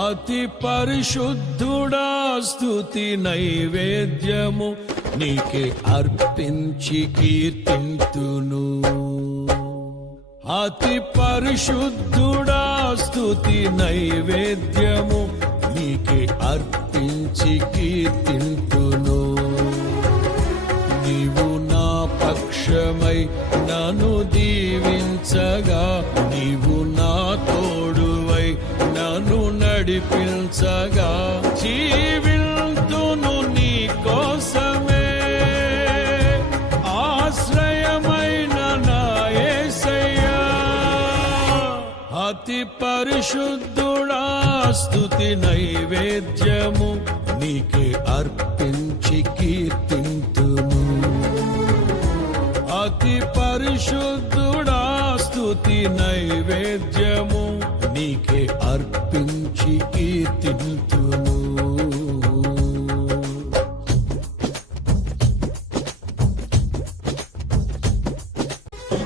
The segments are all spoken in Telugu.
అతి పరిశుద్ధుడా స్తుతి నైవేద్యము నీకే అర్పించి కీర్తింతును. అతి పరిశుద్ధుడా స్తుతి నైవేద్యము నీకే అర్పించి కీర్తింతును. నీవు నా పక్షమై నన్ను దీవించగా, నీవు నా తోడువై నన్ను నడిపించగా, జీవింతును నీ కోసమే ఆశ్రయమైన నా యేసయ్యా. అతి పరిశుద్ధుడా స్తుతి నైవేద్యము నీకే అర్పించి కీర్తింతును. అతి పరిశుద్ధుడా స్తుతి నైవేద్యము నీకే అర్పించి కీర్తింతును.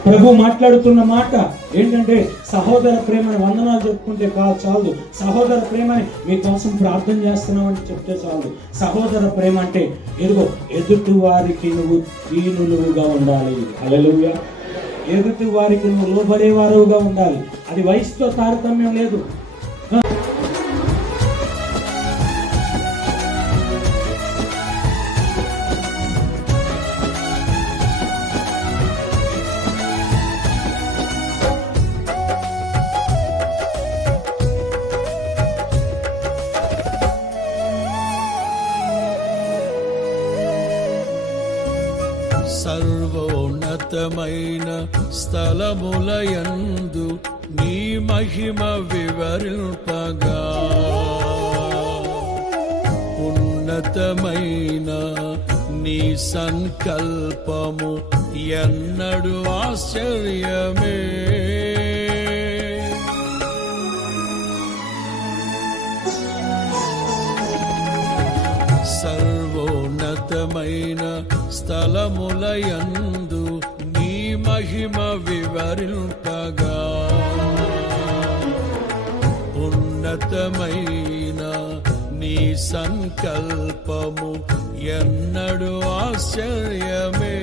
ప్రభు మాట్లాడుతున్న మాట ఏంటంటే, సహోదర ప్రేమని వందనాలు చెప్పుకుంటే చాలు, సహోదర ప్రేమని మీకోసం ప్రార్థన చేస్తున్నామని చెప్తే చాలు. సహోదర ప్రేమ అంటే ఎదుగో ఎదుటి వారికి నువ్వు దీనులుగా ఉండాలి. హల్లెలూయా. ఎదుటి వారికి నువ్వు లోబడేవారుగా ఉండాలి. అది వయసుతో తారతమ్యం లేదు. సర్వోన్నతమైన స్థలములయందు నీ మహిమ వివరింపగా, ఉన్నతమైన నీ సంకల్పము ఎన్నడు ఆశ్చర్యమే. సర్వోన్నతమైన స్థలములయందు నీ మహిమ వివరింపగా, ఉన్నతమైన నీ సంకల్పము ఎన్నడు ఆశ్చర్యమే.